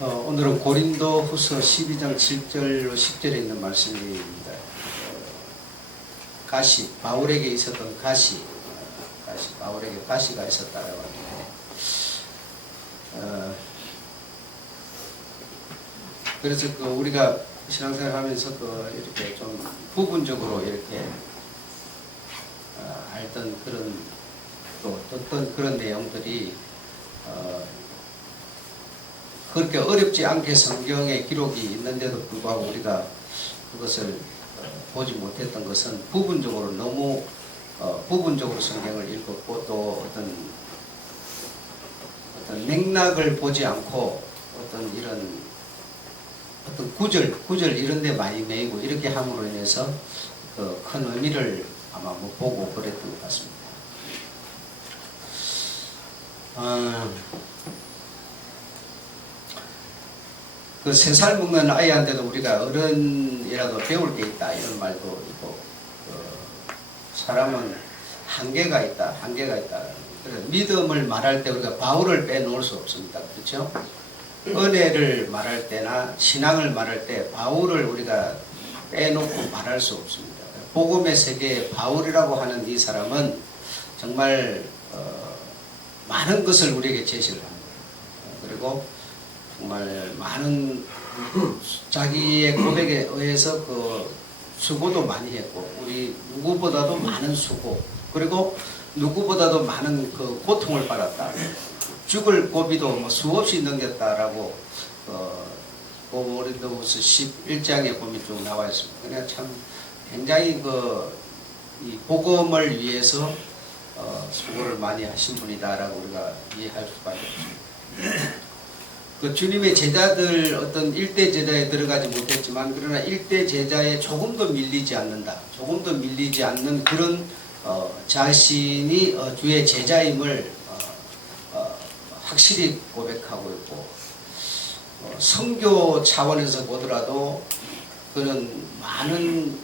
오늘은 고린도 후서 12장 7절로 10절에 있는 말씀입니다. 가시, 바울에게 있었던 바울에게 가시가 있었다라고 하는데, 그래서 우리가 신앙생활 하면서 이렇게 좀 부분적으로 이렇게 알던 그런, 또 듣던 그런 내용들이 그렇게 어렵지 않게 성경에 기록이 있는데도 불구하고 우리가 그것을 보지 못했던 것은 부분적으로 너무 부분적으로 성경을 읽었고, 또 어떤 맥락을 보지 않고 어떤 구절 이런 데 많이 매이고 이렇게 함으로 인해서 큰 의미를 아마 못 보고 그랬던 것 같습니다. 그 3살 먹는 아이한테도 우리가 어른이라도 배울 게 있다 이런 말도 있고, 사람은 한계가 있다. 그래서 믿음을 말할 때 우리가 바울을 빼놓을 수 없습니다. 그렇죠? 은혜를 말할 때나 신앙을 말할 때 바울을 우리가 빼놓고 말할 수 없습니다. 복음의 세계의 바울이라고 하는 이 사람은 정말 많은 것을 우리에게 제시를 합니다. 그리고 정말 많은 자기의 고백에 의해서 수고도 많이 했고, 우리 누구보다도 많은 수고, 그리고 누구보다도 많은 고통을 받았다. 죽을 고비도 수없이 넘겼다라고 고린도후서 11장에 보면 쭉 나와 있습니다. 그냥 참 굉장히 이 복음을 위해서 수고를 많이 하신 분이다라고 우리가 이해할 수밖에 없습니다. 주님의 제자들 어떤 일대 제자에 들어가지 못했지만, 그러나 일대 제자에 조금도 밀리지 않는 그런 자신이 주의 제자임을 확실히 고백하고 있고, 선교 차원에서 보더라도 그는 많은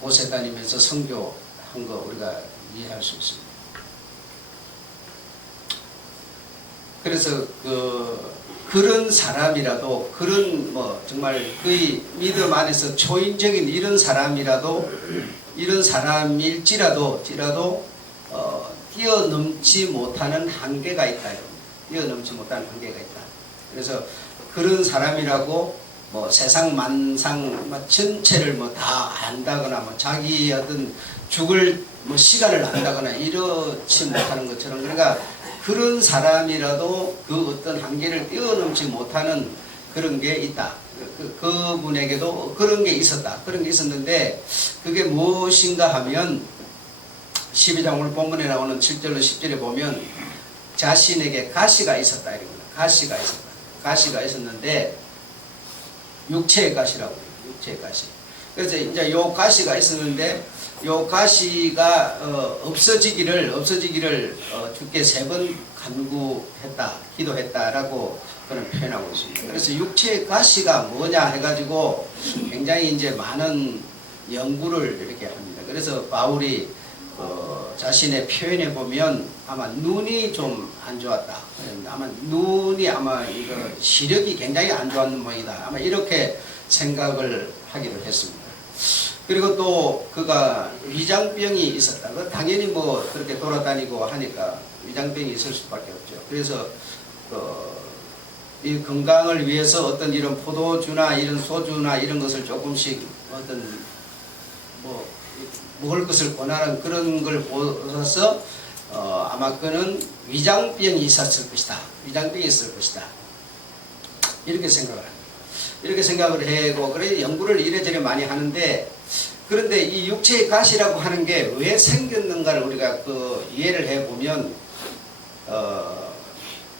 곳에 다니면서 선교한 거 우리가 이해할 수 있습니다. 그래서 그런 사람이라도, 그런 정말 그의 믿음 안에서 초인적인 이런 사람일지라도 뛰어넘지 못하는 한계가 있다. 그래서 그런 사람이라고 세상 만상 전체를 다 안다거나 자기 어떤 죽을 시간을 안다거나 이렇지 못하는 것처럼, 그러니까 그런 사람이라도 그 어떤 한계를 뛰어넘지 못하는 그런 게 있다. 그분에게도 그런 게 있었다. 그런 게 있었는데, 그게 무엇인가 하면 12장 오늘 본문에 나오는 7절로 10절에 보면 자신에게 가시가 있었다. 이겁니다. 가시가 있었는데, 육체의 가시라고 해요. 육체의 가시. 그래서 이제 요 가시가 있었는데, 요 가시가 없어지기를 주께 3번 간구했다, 기도했다라고 그런 표현하고 있습니다. 그래서 육체의 가시가 뭐냐 해가지고 굉장히 이제 많은 연구를 이렇게 합니다. 그래서 바울이 자신의 표현에 보면 아마 눈이 좀 안 좋았다. 눈이 이거 시력이 굉장히 안 좋았는 모양이다. 아마 이렇게 생각을 하기도 했습니다. 그리고 또 그가 위장병이 있었다. 당연히 그렇게 돌아다니고 하니까 위장병이 있을 수밖에 없죠. 그래서 이 건강을 위해서 어떤 이런 포도주나 이런 소주나 이런 것을 조금씩 어떤 먹을 것을 권하는 그런 걸 보셔서 아마 그는 위장병이 있었을 것이다. 이렇게 생각을 합니다. 이렇게 생각을 하고, 그래 연구를 이래저래 많이 하는데, 그런데 이 육체의 가시라고 하는 게 왜 생겼는가를 우리가 이해를 해보면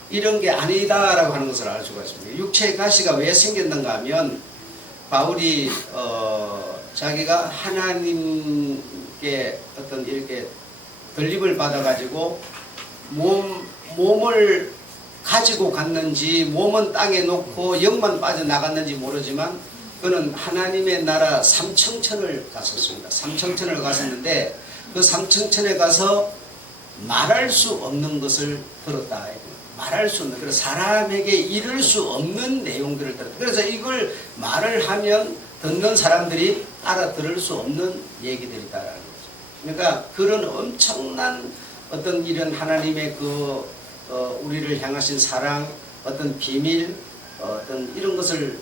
이런 게 아니다라고 하는 것을 알 수가 있습니다. 육체의 가시가 왜 생겼는가 하면, 바울이 자기가 하나님께 어떤 이렇게 건립을 받아가지고 몸을 가지고 갔는지, 몸은 땅에 놓고 영만 빠져나갔는지 모르지만, 그는 하나님의 나라 삼청천을 갔었습니다. 삼청천을 갔었는데, 그 삼청천에 가서 말할 수 없는 것을 들었다. 말할 수 없는, 그런 사람에게 이를 수 없는 내용들을 들었다. 그래서 이걸 말을 하면 듣는 사람들이 알아들을 수 없는 얘기들이다라는 거죠. 그러니까 그런 엄청난 어떤 이런 하나님의 그 우리를 향하신 사랑, 어떤 비밀, 어떤 이런 것을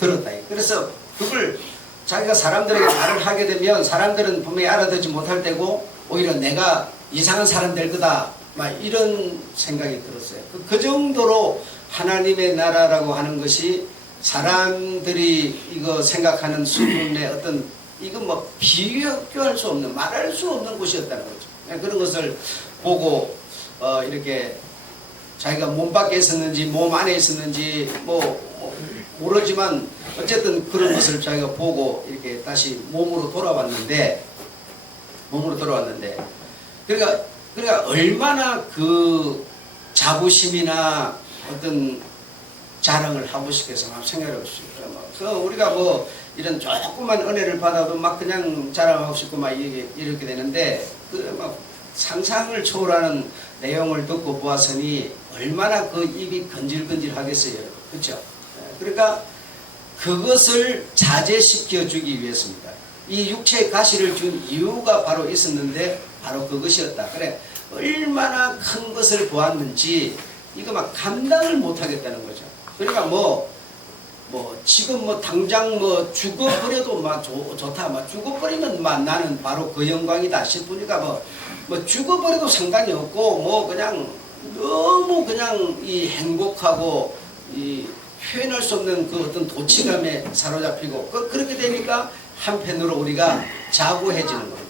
들었다. 그래서 그걸 자기가 사람들에게 말을 하게 되면 사람들은 분명히 알아듣지 못할 때고 오히려 내가 이상한 사람 될 거다, 막 이런 생각이 들었어요. 그 정도로 하나님의 나라라고 하는 것이 사람들이 이거 생각하는 수준의 어떤, 이거 뭐 비교할 수 없는, 말할 수 없는 곳이었다는 거죠. 그런 것을 보고 이렇게 자기가 몸 밖에 있었는지 몸 안에 있었는지 모르지만 어쨌든 그런 것을 자기가 보고 이렇게 다시 몸으로 돌아왔는데 그러니까 얼마나 그 자부심이나 어떤 자랑을 하고 싶겠어. 한번 생각해 보십시오. 우리가 뭐 이런 조그만 은혜를 받아도 막 그냥 자랑하고 싶고 막 이렇게 되는데 막 상상을 초월하는 내용을 듣고 보았으니 얼마나 그 입이 건질건질 하겠어요. 그렇죠? 그러니까 그것을 자제시켜 주기 위해서입니다. 이 육체의 가시를 준 이유가 바로 있었는데 바로 그것이었다. 그래, 얼마나 큰 것을 보았는지 이거 막 감당을 못 하겠다는 거죠. 그러니까 지금 당장 죽어버려도 좋다. 죽어버리면 나는 바로 그 영광이다 싶으니까 죽어버려도 상관이 없고 그냥 너무 그냥 이 행복하고 이 표현할 수 없는 그 어떤 도취감에 사로잡히고 그렇게 되니까 한편으로 우리가 자고해지는 겁니다.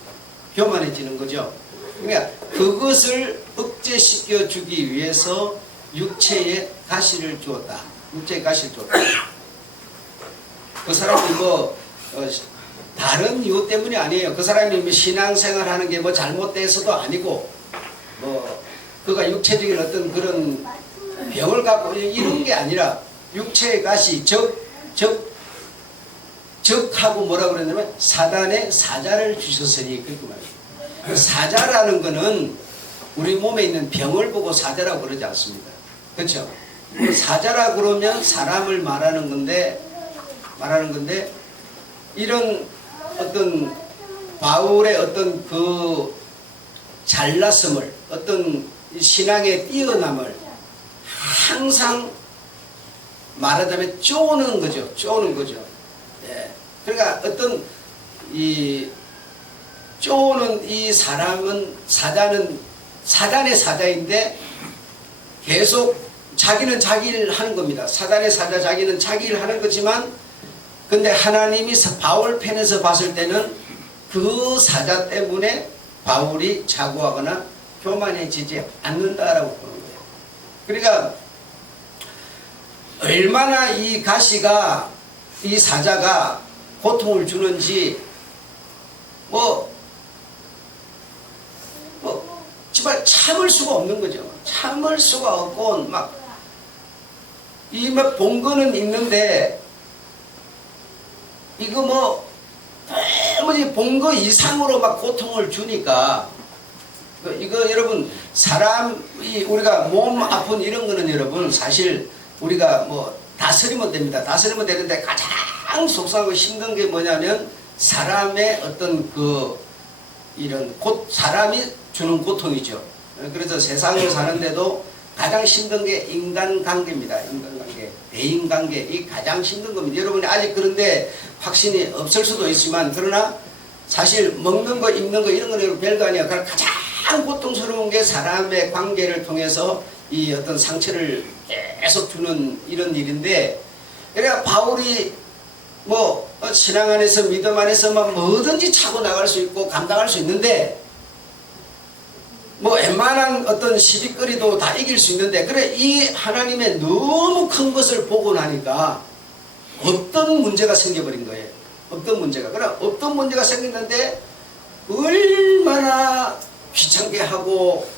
교만해지는 거죠. 그러니까 그것을 억제시켜 주기 위해서 육체의 가시를 주었다. 육체의 가시를 주었다. 그 사람이 다른 이유 때문이 아니에요. 그 사람이 신앙생활 하는 게 잘못돼서도 아니고 그가 육체적인 어떤 그런 병을 갖고 이런 게 아니라 육체의 가시 적하고 뭐라고 그랬냐면 사단의 사자를 주셨으니 그렇게 말이에요. 사자라는 거는 우리 몸에 있는 병을 보고 사자라고 그러지 않습니다. 그렇죠? 사자라 그러면 사람을 말하는 건데 이런 어떤 바울의 어떤 그 잘났음을, 어떤 신앙의 뛰어남을 항상 말하자면 쪼는 거죠. 예. 그러니까 어떤 이 쪼는 이 사람은 사단의 사자인데 계속 자기는 자기 일 하는 겁니다. 사단의 사자 자기는 자기 일 하는 거지만 근데 하나님이 바울 편에서 봤을 때는 그 사자 때문에 바울이 자고하거나 교만해지지 않는다라고 보는 거예요. 그러니까 얼마나 이 가시가, 이 사자가 고통을 주는지 정말 참을 수가 없는 거죠. 참을 수가 없고 본 거는 있는데 이거 도무지 본 거 이상으로 고통을 주니까 이거 여러분 사람이 우리가 몸 아픈 이런 거는 여러분 사실 우리가 다스리면 됩니다. 다스리면 되는데 가장 속상하고 힘든 게 뭐냐면 사람의 어떤 이런 사람이 주는 고통이죠. 그래서 세상을 사는데도 가장 힘든 게 인간관계입니다. 인간관계, 대인관계, 이 가장 힘든 겁니다. 여러분이 아직 그런데 확신이 없을 수도 있지만 그러나 사실 먹는 거, 입는 거 이런 거는 별거 아니야. 가장 고통스러운 게 사람의 관계를 통해서 이 어떤 상처를 계속 주는 이런 일인데, 그러니까 바울이 신앙 안에서 믿음 안에서 뭐든지 차고 나갈 수 있고 감당할 수 있는데 웬만한 어떤 시비거리도 다 이길 수 있는데 그래 이 하나님의 너무 큰 것을 보고 나니까 어떤 문제가 생겨버린 거예요. 어떤 문제가 생겼는데 얼마나 귀찮게 하고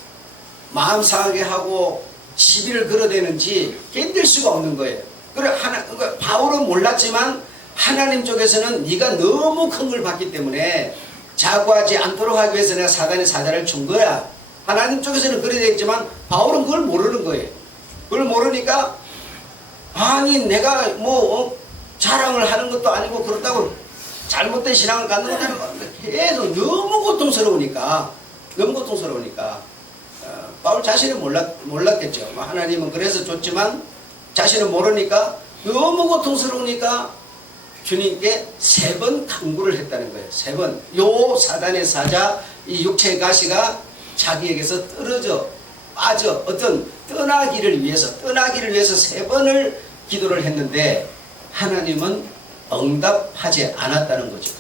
마음 상하게 하고 시비를 걸어대는지 견딜 수가 없는 거예요. 그러니까 바울은 몰랐지만 하나님 쪽에서는 네가 너무 큰 걸 봤기 때문에 자고하지 않도록 하기 위해서 내가 사단의 사자를 준 거야. 하나님 쪽에서는 그래 되겠지만 바울은 그걸 모르는 거예요. 그걸 모르니까 아니 내가 자랑을 하는 것도 아니고 그렇다고 잘못된 신앙을 갖는 것도 아니고 계속 너무 고통스러우니까 바울 자신은 몰랐겠죠. 하나님은 그래서 줬지만 자신은 모르니까 너무 고통스러우니까 주님께 3번 간구를 했다는 거예요. 3번. 요 사단의 사자, 이 육체의 가시가 자기에게서 빠져 떠나기를 위해서 3번을 기도를 했는데 하나님은 응답하지 않았다는 거죠.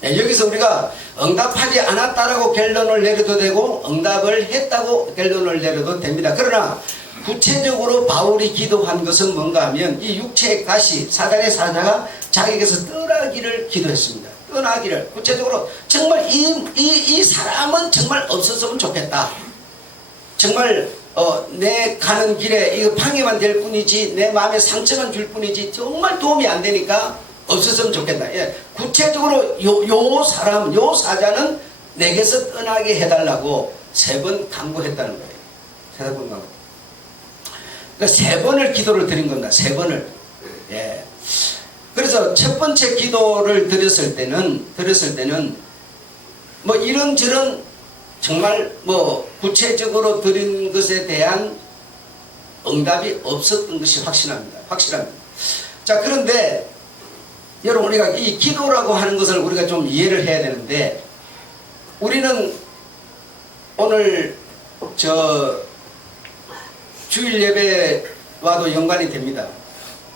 네, 여기서 우리가 응답하지 않았다라고 결론을 내려도 되고 응답을 했다고 결론을 내려도 됩니다. 그러나 구체적으로 바울이 기도한 것은 뭔가 하면 이 육체의 가시, 사단의 사자가 자기에게서 떠나기를 기도했습니다. 떠나기를. 구체적으로 정말 이 사람은 정말 없었으면 좋겠다. 정말 내 가는 길에 이거 방해만 될 뿐이지 내 마음에 상처만 줄 뿐이지 정말 도움이 안 되니까 없었으면 좋겠다. 예. 구체적으로 요 사자는 내게서 떠나게 해달라고 3번 간구했다는 거예요. 3번 간구. 그러니까 3번을 기도를 드린 겁니다. 3번을. 예. 그래서 첫 번째 기도를 드렸을 때는 이런저런 정말 구체적으로 드린 것에 대한 응답이 없었던 것이 확실합니다. 자, 그런데 여러분 우리가 이 기도라고 하는 것을 우리가 좀 이해를 해야 되는데 우리는 오늘 주일 예배와도 연관이 됩니다.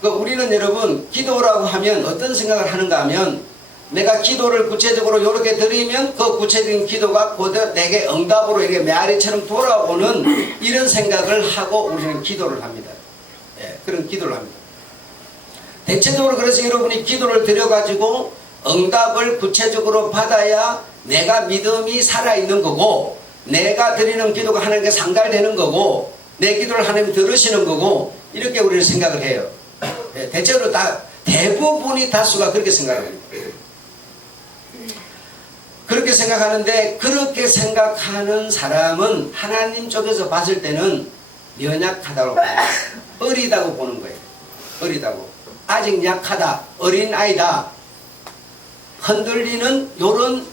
우리는 여러분 기도라고 하면 어떤 생각을 하는가 하면 내가 기도를 구체적으로 이렇게 드리면 그 구체적인 기도가 곧 내게 응답으로 이렇게 메아리처럼 돌아오는 이런 생각을 하고 우리는 기도를 합니다. 예, 그런 기도를 합니다. 대체적으로 그래서 여러분이 기도를 드려가지고 응답을 구체적으로 받아야 내가 믿음이 살아있는 거고 내가 드리는 기도가 하나님께 상달되는 거고 내 기도를 하나님 들으시는 거고 이렇게 우리는 생각을 해요. 예, 대체로 대부분이 다수가 그렇게 생각합니다. 그렇게 생각하는데 그렇게 생각하는 사람은 하나님 쪽에서 봤을 때는 연약하다고 어리다고 보는 거예요. 어리다고. 아직 약하다. 어린아이다. 흔들리는 요런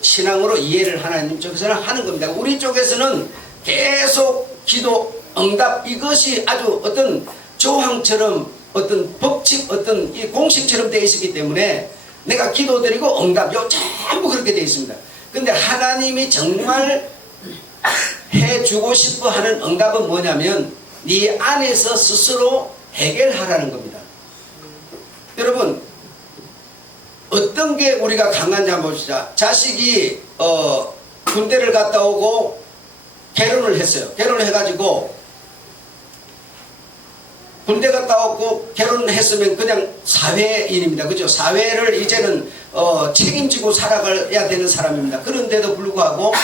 신앙으로 이해를 하나님 쪽에서는 하는 겁니다. 우리 쪽에서는 계속 기도, 응답 이것이 아주 어떤 조항처럼 어떤 법칙, 어떤 이 공식처럼 되어 있기 때문에 내가 기도드리고 응답 요 전부 그렇게 되어 있습니다. 근데 하나님이 정말 해주고 싶어 하는 응답은 뭐냐면 네 안에서 스스로 해결하라는 겁니다. 여러분 어떤 게 우리가 강한지 한번 봅시다. 자식이 군대를 갔다 오고 결혼을 했어요. 결혼을 해가지고 군대 갔다 오고 결혼했으면 그냥 사회인입니다. 그죠? 사회를 이제는 책임지고 살아가야 되는 사람입니다. 그런데도 불구하고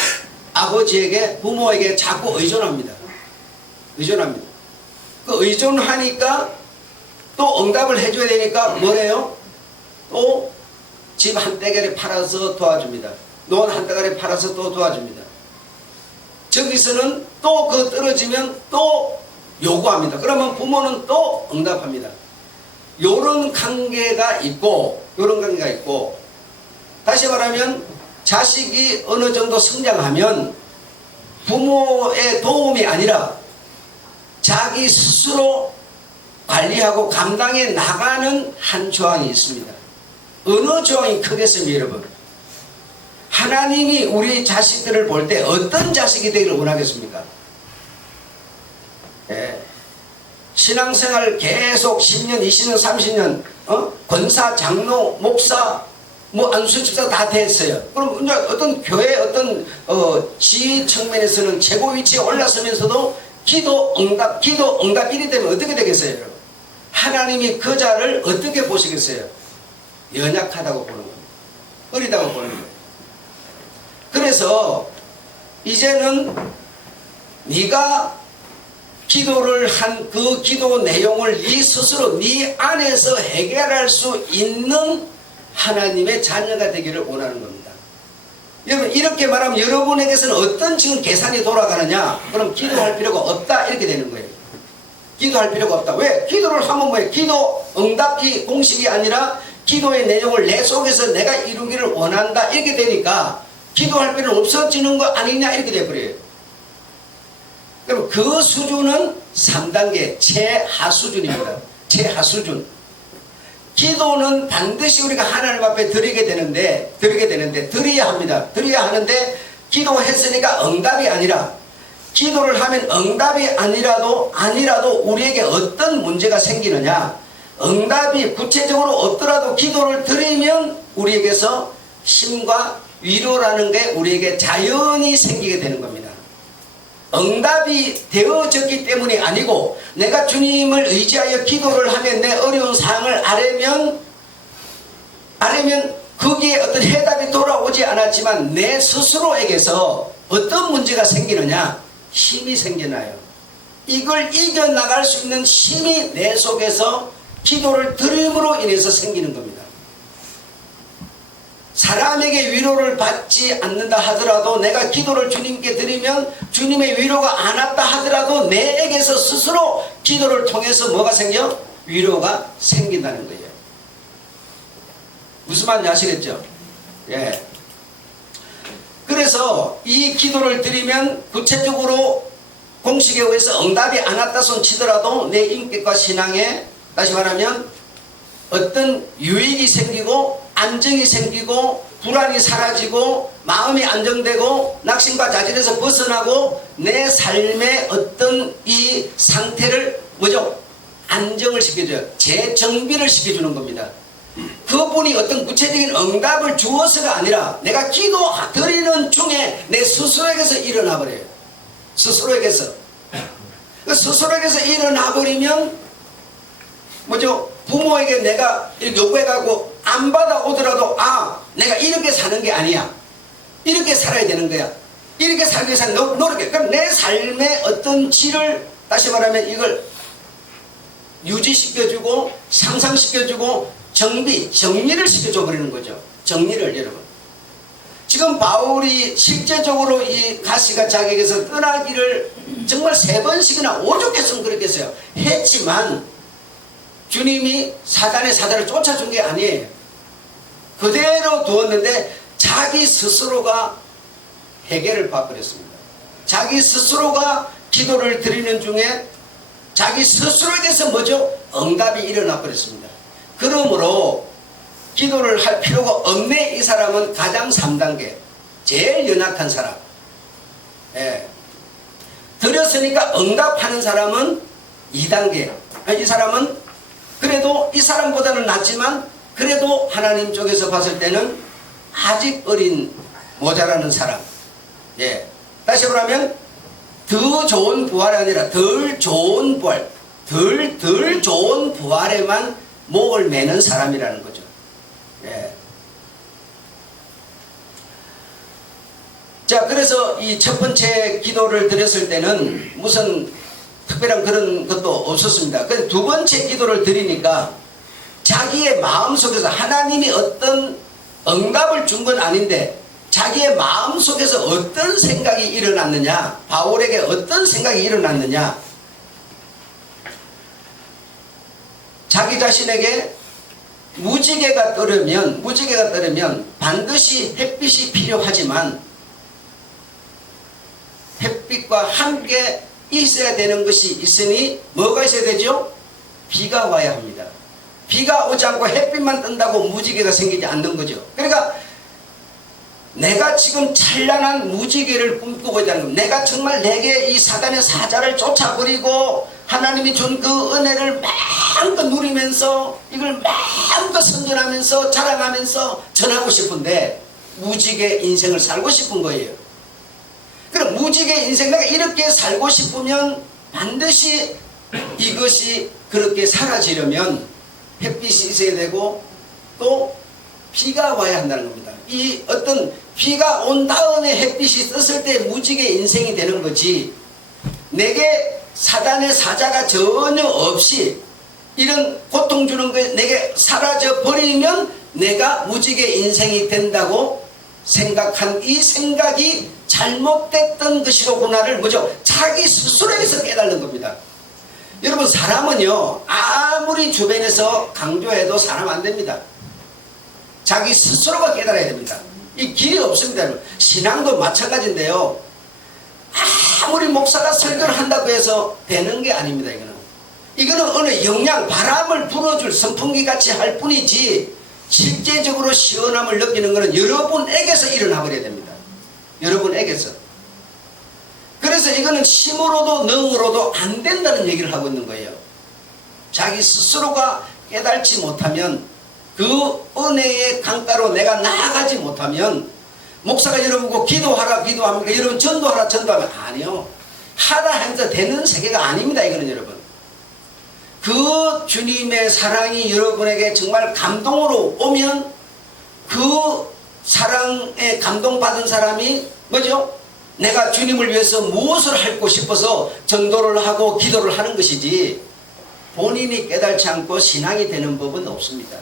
아버지에게 부모에게 자꾸 의존합니다. 그 의존하니까 또 응답을 해줘야 되니까 뭐래요? 또 집 한 떼가리 팔아서 도와줍니다. 논 한 떼가리 팔아서 또 도와줍니다. 저기서는 또 그 떨어지면 또 요구합니다. 그러면 부모는 또 응답합니다. 요런 관계가 있고 다시 말하면 자식이 어느 정도 성장하면 부모의 도움이 아니라 자기 스스로 관리하고 감당해 나가는 한 조항이 있습니다. 어느 조항이 크겠습니까, 여러분? 하나님이 우리 자식들을 볼 때 어떤 자식이 되기를 원하겠습니까? 예. 신앙생활 계속 10년, 20년, 30년 권사, 장로, 목사, 안수집사 다 됐어요. 그럼 이제 어떤 교회 어떤 지위 측면에서는 최고 위치에 올라서면서도 기도 응답 이리 되면 어떻게 되겠어요, 여러분? 하나님이 그 자를 어떻게 보시겠어요? 연약하다고 보는 겁니다. 어리다고 보는 거예요. 그래서 이제는 네가 기도를 한 그 기도 내용을 네 스스로 네 안에서 해결할 수 있는 하나님의 자녀가 되기를 원하는 겁니다. 여러분 이렇게 말하면 여러분에게서는 어떤 지금 계산이 돌아가느냐? 그럼 기도할 필요가 없다 이렇게 되는 거예요. 기도할 필요가 없다. 왜? 기도를 하면 뭐예요? 기도 응답이 공식이 아니라 기도의 내용을 내 속에서 내가 이루기를 원한다 이렇게 되니까 기도할 필요는 없어지는 거 아니냐 이렇게 돼버려요. 그럼 그 수준은 3단계 최하수준입니다. 최하수준. 기도는 반드시 우리가 하나님 앞에 드려야 되는데 드려야 합니다. 드려야 하는데 기도했으니까 응답이 아니라 기도를 하면 응답이 아니라도 우리에게 어떤 문제가 생기느냐. 응답이 구체적으로 없더라도 기도를 드리면 우리에게서 힘과 위로라는 게 우리에게 자연히 생기게 되는 겁니다. 응답이 되어졌기 때문이 아니고 내가 주님을 의지하여 기도를 하면 내 어려운 상황을 아뢰면 거기에 어떤 해답이 돌아오지 않았지만 내 스스로에게서 어떤 문제가 생기느냐? 힘이 생겨나요. 이걸 이겨나갈 수 있는 힘이 내 속에서 기도를 드림으로 인해서 생기는 겁니다. 사람에게 위로를 받지 않는다 하더라도 내가 기도를 주님께 드리면 주님의 위로가 안 왔다 하더라도 내에게서 스스로 기도를 통해서 뭐가 생겨? 위로가 생긴다는 거예요. 무슨 말인지 아시겠죠? 예. 그래서 이 기도를 드리면 구체적으로 공식에 의해서 응답이 안 왔다 손 치더라도 내 인격과 신앙에 다시 말하면 어떤 유익이 생기고 안정이 생기고 불안이 사라지고 마음이 안정되고 낙심과 자질에서 벗어나고 내 삶의 어떤 이 상태를 뭐죠? 안정을 시켜줘요. 재정비를 시켜주는 겁니다. 그분이 어떤 구체적인 응답을 주어서가 아니라 내가 기도 드리는 중에 내 스스로에게서 일어나 버려요. 스스로에게서 일어나 버리면 뭐죠? 부모에게 내가 요구해가고 안 받아오더라도 내가 이렇게 사는 게 아니야. 이렇게 살아야 되는 거야. 이렇게 살기 위해서 노력해. 그럼 내 삶의 어떤 질을 다시 말하면 이걸 유지시켜주고 상상시켜주고 정리를 시켜줘 버리는 거죠. 정리를 여러분. 지금 바울이 실제적으로 이 가시가 자기에게서 떠나기를 정말 3번씩이나 오죽했으면 그렇겠어요. 했지만 주님이 사단의 사단을 쫓아준 게 아니에요. 그대로 두었는데 자기 스스로가 해결을 봐버렸습니다. 자기 스스로가 기도를 드리는 중에 자기 스스로에게서 뭐죠? 응답이 일어나 버렸습니다. 그러므로 기도를 할 필요가 없네. 이 사람은 가장 3단계 제일 연약한 사람. 예. 드렸으니까 응답하는 사람은 2단계. 이 사람은 그래도 이 사람보다는 낫지만 그래도 하나님 쪽에서 봤을 때는 아직 어린 모자라는 사람. 예. 다시 말하면 더 좋은 부활이 아니라 덜 좋은 부활, 덜 좋은 부활에만 목을 매는 사람이라는 거죠. 예. 자, 그래서 이 첫 번째 기도를 드렸을 때는 무슨 특별한 그런 것도 없었습니다. 근데 두 번째 기도를 드리니까 자기의 마음속에서 하나님이 어떤 응답을 준 건 아닌데 자기의 마음속에서 어떤 생각이 일어났느냐, 바울에게 어떤 생각이 일어났느냐, 자기 자신에게 무지개가 뜨려면 반드시 햇빛이 필요하지만 햇빛과 함께 있어야 되는 것이 있으니 뭐가 있어야 되죠? 비가 와야 합니다. 비가 오지 않고 햇빛만 뜬다고 무지개가 생기지 않는 거죠. 그러니까 내가 지금 찬란한 무지개를 꿈꾸고 있다는 겁니다. 내가 정말 내게 이 사단의 사자를 쫓아버리고 하나님이 준 그 은혜를 마음껏 누리면서 이걸 마음껏 선전하면서 자랑하면서 전하고 싶은데 무지개 인생을 살고 싶은 거예요. 그럼 무지개 인생 내가 이렇게 살고 싶으면 반드시 이것이 그렇게 사라지려면 햇빛이 있어야 되고 또 비가 와야 한다는 겁니다. 이 어떤 비가 온 다음에 햇빛이 떴을 때 무지개 인생이 되는 거지, 내게 사단의 사자가 전혀 없이 이런 고통 주는 게 내게 사라져 버리면 내가 무지개 인생이 된다고 생각한 이 생각이 잘못됐던 것이로구나를 뭐죠? 자기 스스로에서 깨달는 겁니다. 여러분 사람은요 아무리 주변에서 강조해도 사람 안 됩니다. 자기 스스로가 깨달아야 됩니다. 이 길이 없습니다. 여러분. 신앙도 마찬가지인데요. 아무리 목사가 설교를 한다고 해서 되는 게 아닙니다. 이거는 어느 영양 바람을 불어줄 선풍기 같이 할 뿐이지 실제적으로 시원함을 느끼는 것은 여러분에게서 일어나 버려야 됩니다. 여러분에게서. 그래서 이거는 힘으로도 능으로도 안 된다는 얘기를 하고 있는 거예요. 자기 스스로가 깨달지 못하면 그 은혜의 강가로 내가 나아가지 못하면 목사가 여러분고 기도하라 기도합니까? 여러분 전도하라 전도하면 아니요. 하라 해서 되는 세계가 아닙니다. 이거는 여러분. 그 주님의 사랑이 여러분에게 정말 감동으로 오면 그 사랑에 감동받은 사람이 뭐죠? 내가 주님을 위해서 무엇을 하고 싶어서 전도를 하고 기도를 하는 것이지 본인이 깨달지 않고 신앙이 되는 법은 없습니다.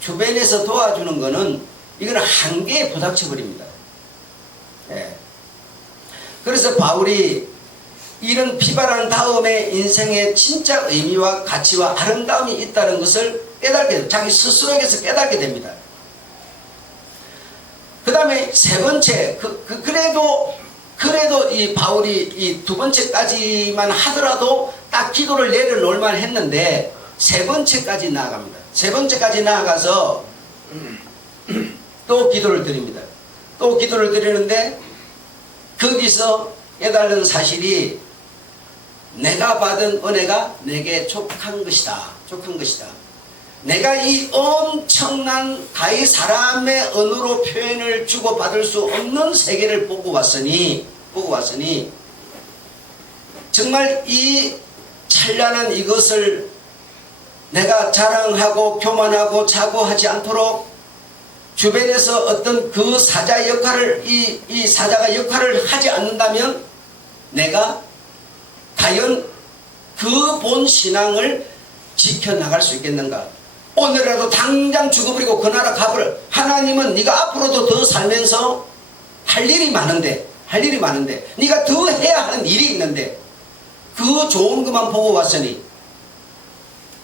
주변에서 도와주는 것은 이거는 한계에 부닥쳐버립니다. 예. 그래서 바울이 이런 피바란 다음에 인생의 진짜 의미와 가치와 아름다움이 있다는 것을 깨닫게, 자기 스스로에게서 깨닫게 됩니다. 그 다음에 세 번째, 그래도 이 바울이 이 두 번째까지만 하더라도 딱 기도를 내려놓을 만 했는데 세 번째까지 나아갑니다. 세 번째까지 나아가서 또 기도를 드립니다. 또 기도를 드리는데 거기서 깨달은 사실이 내가 받은 은혜가 내게 족한 것이다. 족한 것이다. 내가 이 엄청난 가히 사람의 언어로 표현을 주고받을 수 없는 세계를 보고 왔으니 정말 이 찬란한 이것을 내가 자랑하고 교만하고 자고하지 않도록 주변에서 어떤 그 사자 역할을 이 사자가 역할을 하지 않는다면 내가 과연 그 본 신앙을 지켜나갈 수 있겠는가? 오늘이라도 당장 죽어버리고 그 나라 가버려. 하나님은 네가 앞으로도 더 살면서 할 일이 많은데 네가 더 해야 하는 일이 있는데 그 좋은 것만 보고 왔으니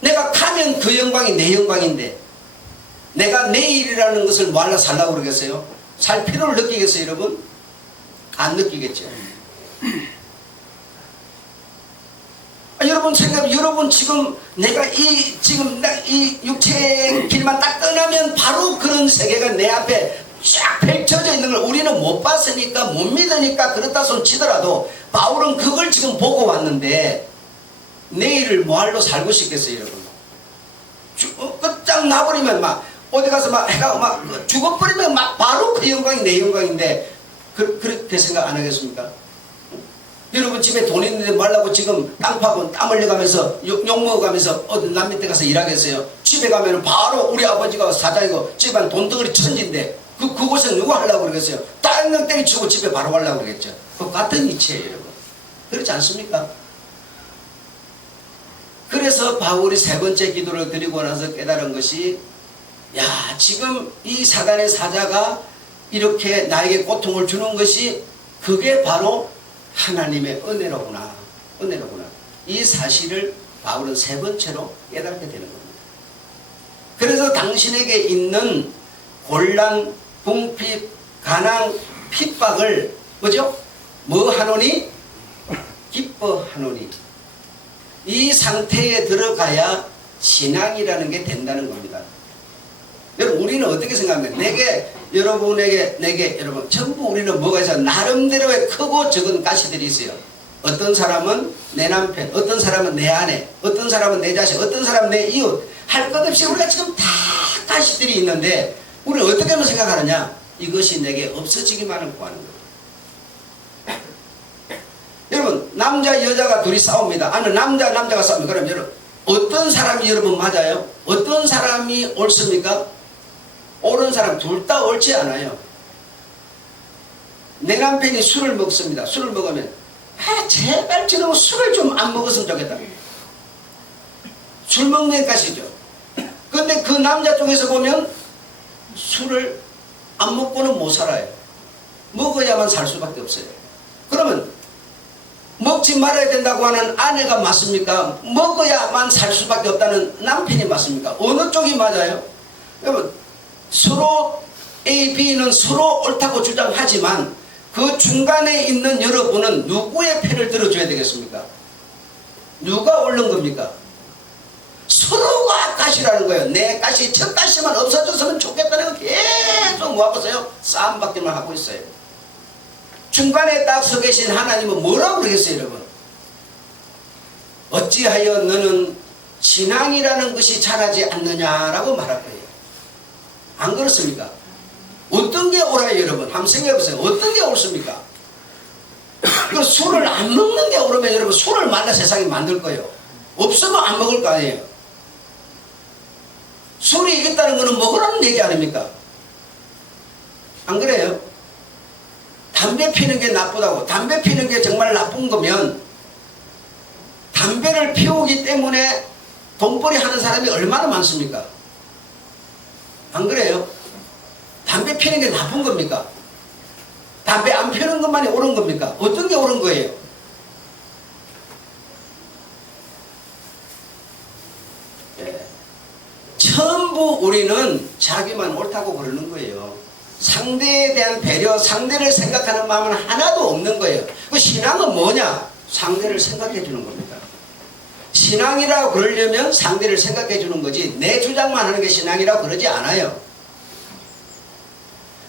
내가 가면 그 영광이 내 영광인데 내가 내일이라는 것을 뭐하려 살라고 그러겠어요? 살 필요를 느끼겠어요 여러분? 안 느끼겠죠. 여러분 여러분 지금 내가 이 육체의 길만 딱 떠나면 바로 그런 세계가 내 앞에 쫙 펼쳐져 있는 걸 우리는 못 봤으니까 못 믿으니까 그렇다 손 치더라도 바울은 그걸 지금 보고 왔는데 내일을 뭐할로 살고 싶겠어요 여러분? 끝장 나버리면 막 어디 가서 막 해가 막 죽어버리면 막 바로 그 영광이 내 영광인데 그렇게 생각 안 하겠습니까? 여러분 집에 돈 있는데 말라고 지금 땅 파고 땀 흘려가면서 욕 먹어가면서 어디 남 밑에 가서 일하겠어요? 집에 가면 바로 우리 아버지가 사장이고 집안 돈덩어리 천지인데 그곳에 누구 하려고 그러겠어요? 땅 때리치고 집에 바로 가려고 그러겠죠. 그 같은 이치예요 여러분. 그렇지 않습니까? 그래서 바울이 세 번째 기도를 드리고 나서 깨달은 것이 야 지금 이 사단의 사자가 이렇게 나에게 고통을 주는 것이 그게 바로 하나님의 은혜로구나. 이 사실을 바울은 세 번째로 깨닫게 되는 겁니다. 그래서 당신에게 있는 곤란, 궁핍, 가난, 핍박을 뭐죠? 뭐 하노니? 기뻐하노니. 이 상태에 들어가야 신앙이라는 게 된다는 겁니다. 여러분 우리는 어떻게 생각합니까? 여러분 전부 우리는 뭐가 있어요? 나름대로의 크고 작은 가시들이 있어요. 어떤 사람은 내 남편, 어떤 사람은 내 아내, 어떤 사람은 내 자식, 어떤 사람은 내 이웃. 할 것 없이 우리가 지금 다 가시들이 있는데 우리는 어떻게 하면 생각하느냐? 이것이 내게 없어지기만을 구하는 거예요. 여러분 남자 여자가 둘이 싸웁니다. 아니 남자가 싸웁니다. 그럼 여러분 어떤 사람이 여러분 맞아요? 어떤 사람이 옳습니까? 옳은 사람 둘 다 옳지 않아요. 내 남편이 술을 먹습니다. 술을 먹으면 제발 저놈 술을 좀 안 먹었으면 좋겠다. 술 먹는 것이죠. 근데 그 남자 쪽에서 보면 술을 안 먹고는 못 살아요. 먹어야만 살 수밖에 없어요. 그러면 먹지 말아야 된다고 하는 아내가 맞습니까? 먹어야만 살 수밖에 없다는 남편이 맞습니까? 어느 쪽이 맞아요? 여러분, 서로 A, B는 서로 옳다고 주장하지만 그 중간에 있는 여러분은 누구의 편을 들어줘야 되겠습니까? 누가 옳은 겁니까? 서로가 가시라는 거예요. 내 가시, 저 가시만 없어졌으면 좋겠다는 거 계속 모아보세요. 싸움받기만 하고 있어요. 중간에 딱 서 계신 하나님은 뭐라고 그러겠어요, 여러분? 어찌하여 너는 신앙이라는 것이 자라지 않느냐라고 말할 거예요. 안 그렇습니까? 어떤 게 옳아요, 여러분? 한번 생각해보세요. 어떤 게 옳습니까? 그 술을 안 먹는 게 옳으면 여러분 술을 말라 세상에 만들 거예요. 없으면 안 먹을 거 아니에요. 술이 있다는 것은 먹으라는 얘기 아닙니까? 안 그래요? 담배 피는 게 나쁘다고, 담배 피는 게 정말 나쁜 거면 담배를 피우기 때문에 돈벌이 하는 사람이 얼마나 많습니까? 안 그래요? 담배 피는 게 나쁜 겁니까? 담배 안 피우는 것만이 옳은 겁니까? 어떤 게 옳은 거예요? 네. 전부 우리는 자기만 옳다고 그러는 거예요. 상대에 대한 배려, 상대를 생각하는 마음은 하나도 없는 거예요. 그 신앙은 뭐냐? 상대를 생각해 주는 겁니다. 신앙이라고 그러려면 상대를 생각해 주는 거지 내 주장만 하는 게 신앙이라고 그러지 않아요.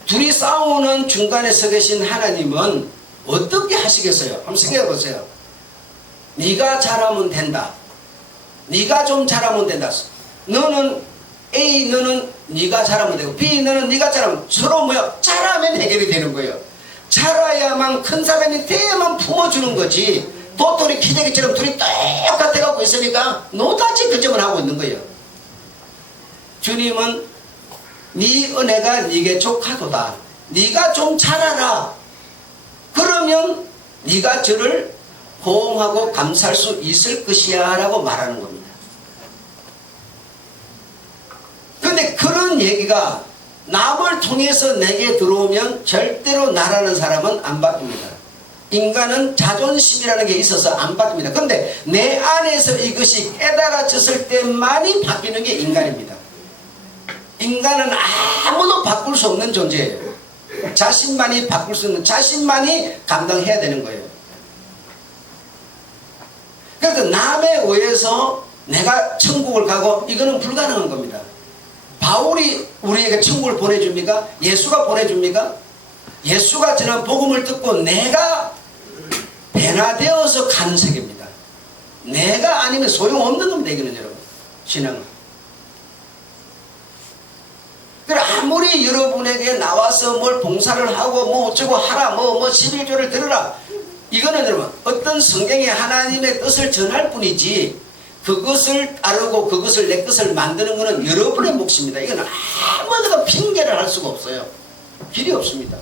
둘이 싸우는 중간에 서 계신 하나님은 어떻게 하시겠어요? 한번 생각해 보세요. 네가 잘하면 된다. 네가 좀 잘하면 된다. 너는 A, 너는 네가 잘하면 되고 B, 너는 네가 잘하면 서로 뭐야? 잘하면 해결이 되는 거예요. 잘해야만 큰 사람이 돼야만 품어주는 거지. 도토리 키재기처럼 둘이 똑같아 갖고 있으니까 노다지 그 점을 하고 있는 거예요. 주님은 네 은혜가 네게 족하도다. 네가 좀 잘하라. 그러면 네가 저를 호응하고 감사할 수 있을 것이야 라고 말하는 겁니다. 그런데 그런 얘기가 남을 통해서 내게 들어오면 절대로 나라는 사람은 안 바뀝니다. 인간은 자존심이라는 게 있어서 안 바뀝니다. 그런데 내 안에서 이것이 깨달아졌을 때만이 바뀌는 게 인간입니다. 인간은 아무도 바꿀 수 없는 존재예요. 자신만이 바꿀 수 있는, 자신만이 감당해야 되는 거예요. 그래서 남에 의해서 내가 천국을 가고 이거는 불가능한 겁니다. 바울이 우리에게 천국을 보내줍니까? 예수가 보내줍니까? 예수가 전한 복음을 듣고 내가 변화되어서 가는 세계입니다. 내가 아니면 소용없는 겁니다. 이거는 여러분, 신앙은. 그래 아무리 여러분에게 나와서 뭘 봉사를 하고 뭐 어쩌고 하라 뭐 11조를 들으라, 이거는 여러분 어떤 성경에 하나님의 뜻을 전할 뿐이지 그것을 따르고 그것을 내 것을 만드는 것은 여러분의 몫입니다. 이거는 아무나 핑계를 할 수가 없어요. 길이 없습니다.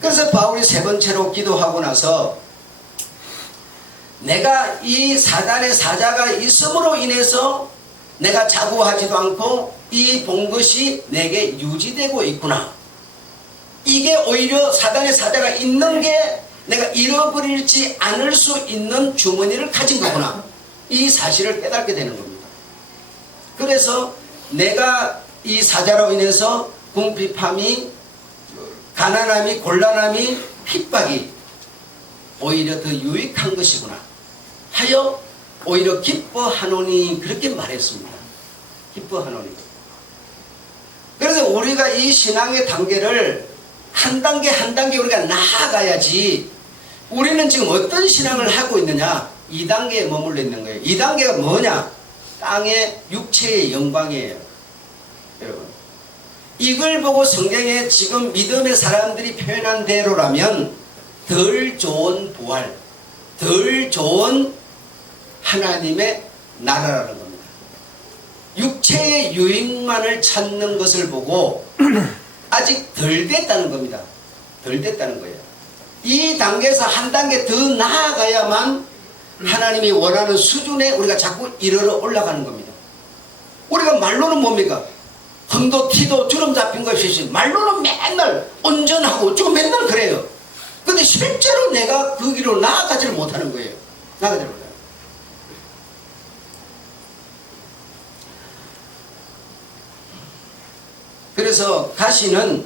그래서 바울이 세 번째로 기도하고 나서 내가 이 사단의 사자가 있음으로 인해서 내가 자고하지도 않고 이 본 것이 내게 유지되고 있구나. 이게 오히려 사단의 사자가 있는 게 내가 잃어버리지 않을 수 있는 주머니를 가진 거구나. 이 사실을 깨닫게 되는 겁니다. 그래서 내가 이 사자로 인해서 궁핍함이, 가난함이, 곤란함이, 핍박이 오히려 더 유익한 것이구나 하여 오히려 기뻐하노니 그렇게 말했습니다. 기뻐하노니. 그래서 우리가 이 신앙의 단계를 한 단계 한 단계 우리가 나아가야지. 우리는 지금 어떤 신앙을 하고 있느냐? 2단계에 머물러 있는 거예요. 2단계가 뭐냐? 땅의 육체의 영광이에요. 여러분, 이걸 보고 성경에 지금 믿음의 사람들이 표현한 대로라면 덜 좋은 부활, 덜 좋은 하나님의 나라라는 겁니다. 육체의 유익만을 찾는 것을 보고 아직 덜 됐다는 겁니다. 덜 됐다는 거예요. 이 단계에서 한 단계 더 나아가야만 하나님이 원하는 수준에 우리가 자꾸 이르러 올라가는 겁니다. 우리가 말로는 뭡니까? 흥도 티도 주름 잡힌 것이 말로는 맨날 온전하고 좀 맨날 그래요. 근데 실제로 내가 그 길로 나아가지를 못하는 거예요. 나아가지를 못해요. 그래서 가시는,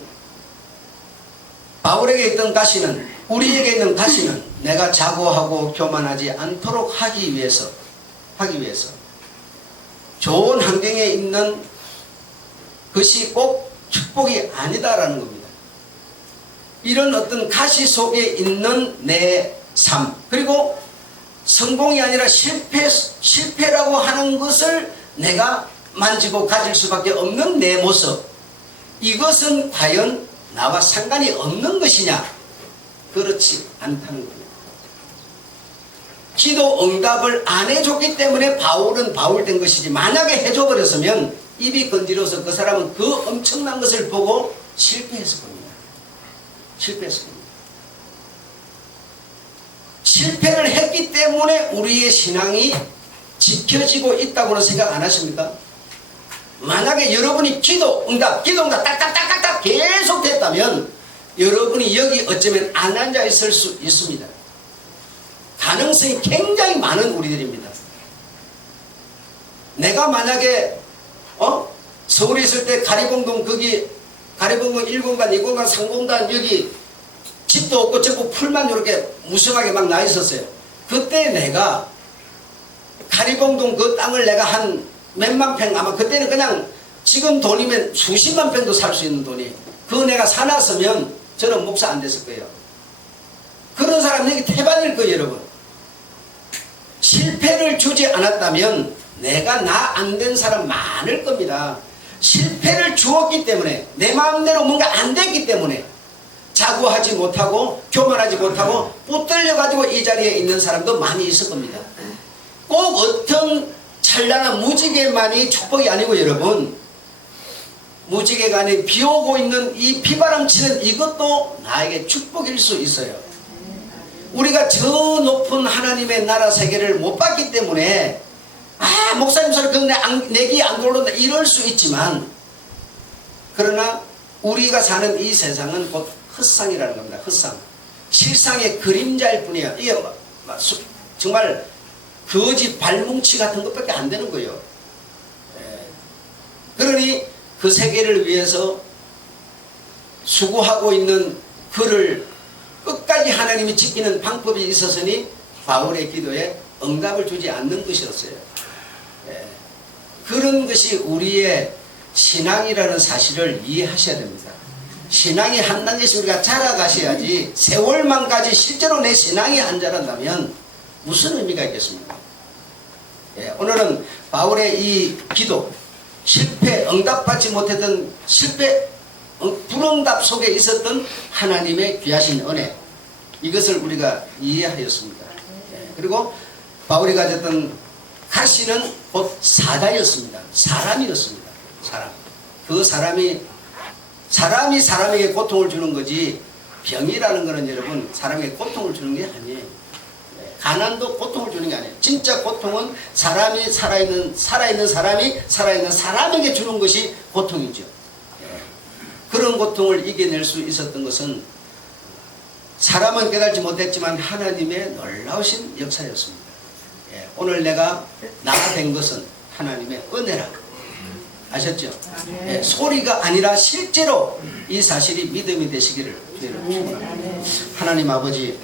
바울에게 있던 가시는, 우리에게 있는 가시는 내가 자고하고 교만하지 않도록 하기 위해서 좋은 환경에 있는 것이 꼭 축복이 아니다라는 겁니다. 이런 어떤 가시 속에 있는 내 삶, 그리고 성공이 아니라 실패라고 하는 것을 내가 만지고 가질 수밖에 없는 내 모습, 이것은 과연 나와 상관이 없는 것이냐? 그렇지 않다는 겁니다. 기도 응답을 안 해줬기 때문에 바울은 바울 된 것이지, 만약에 해줘버렸으면 입이 건드려서 그 사람은 그 엄청난 것을 보고 실패했을 겁니다. 실패했을 겁니다. 실패를 했기 때문에 우리의 신앙이 지켜지고 있다고는 생각 안 하십니까? 만약에 여러분이 기도 응답 딱딱딱딱딱 계속 됐다면 여러분이 여기 어쩌면 안 앉아 있을 수 있습니다. 가능성이 굉장히 많은 우리들입니다. 내가 만약에 서울에 있을 때 가리봉동, 거기 가리봉동 1공간 2공간 3공단 여기 집도 없고 전부 풀만 이렇게 무성하게 막 나 있었어요. 그때 내가 가리봉동 그 땅을 내가 한 몇만 평, 아마 그때는 그냥 지금 돈이면 수십만 평도 살 수 있는 돈이, 그거 내가 사놨으면 저는 목사 안 됐을 거예요. 그런 사람 여기 태반일 거예요. 여러분, 실패를 주지 않았다면 내가 나 안 된 사람 많을 겁니다. 실패를 주었기 때문에, 내 마음대로 뭔가 안 됐기 때문에 자고하지 못하고 교만하지 못하고 붙들려 가지고 이 자리에 있는 사람도 많이 있을 겁니다. 꼭 어떤 찬란한 무지개만이 축복이 아니고, 여러분, 무지개가 아닌 비 오고 있는 이 비바람 치는 이것도 나에게 축복일 수 있어요. 우리가 저 높은 하나님의 나라 세계를 못 봤기 때문에 목사님 소리 그거 내 귀에 안 들어온다 이럴 수 있지만, 그러나 우리가 사는 이 세상은 곧 헛상이라는 겁니다. 헛상. 실상의 그림자일 뿐이야. 이게 정말 거짓 발뭉치 같은 것밖에 안 되는 거예요. 그러니 그 세계를 위해서 수고하고 있는 그를 끝까지 하나님이 지키는 방법이 있었으니 바울의 기도에 응답을 주지 않는 것이었어요. 그런 것이 우리의 신앙이라는 사실을 이해하셔야 됩니다. 신앙이 한 단계씩 우리가 자라가셔야지, 세월만까지 실제로 내 신앙이 안 자란다면 무슨 의미가 있겠습니까? 오늘은 바울의 이 기도, 실패, 응답받지 못했던 실패, 불응답 속에 있었던 하나님의 귀하신 은혜, 이것을 우리가 이해하였습니다. 그리고 바울이 가졌던 가시는 곧 사자였습니다. 사람이었습니다. 사람. 그 사람이 사람에게 고통을 주는 거지, 병이라는 것은 여러분 사람에게 고통을 주는 게 아니에요. 가난도 고통을 주는 게 아니에요. 진짜 고통은 사람이 살아있는 사람이 살아있는 사람에게 주는 것이 고통이죠. 그런 고통을 이겨낼 수 있었던 것은 사람은 깨달지 못했지만 하나님의 놀라우신 역사였습니다. 오늘 내가 나가 된 것은 하나님의 은혜라. 아셨죠? 소리가 아니라 실제로 이 사실이 믿음이 되시기를 기도를 축원합니다. 하나님 아버지,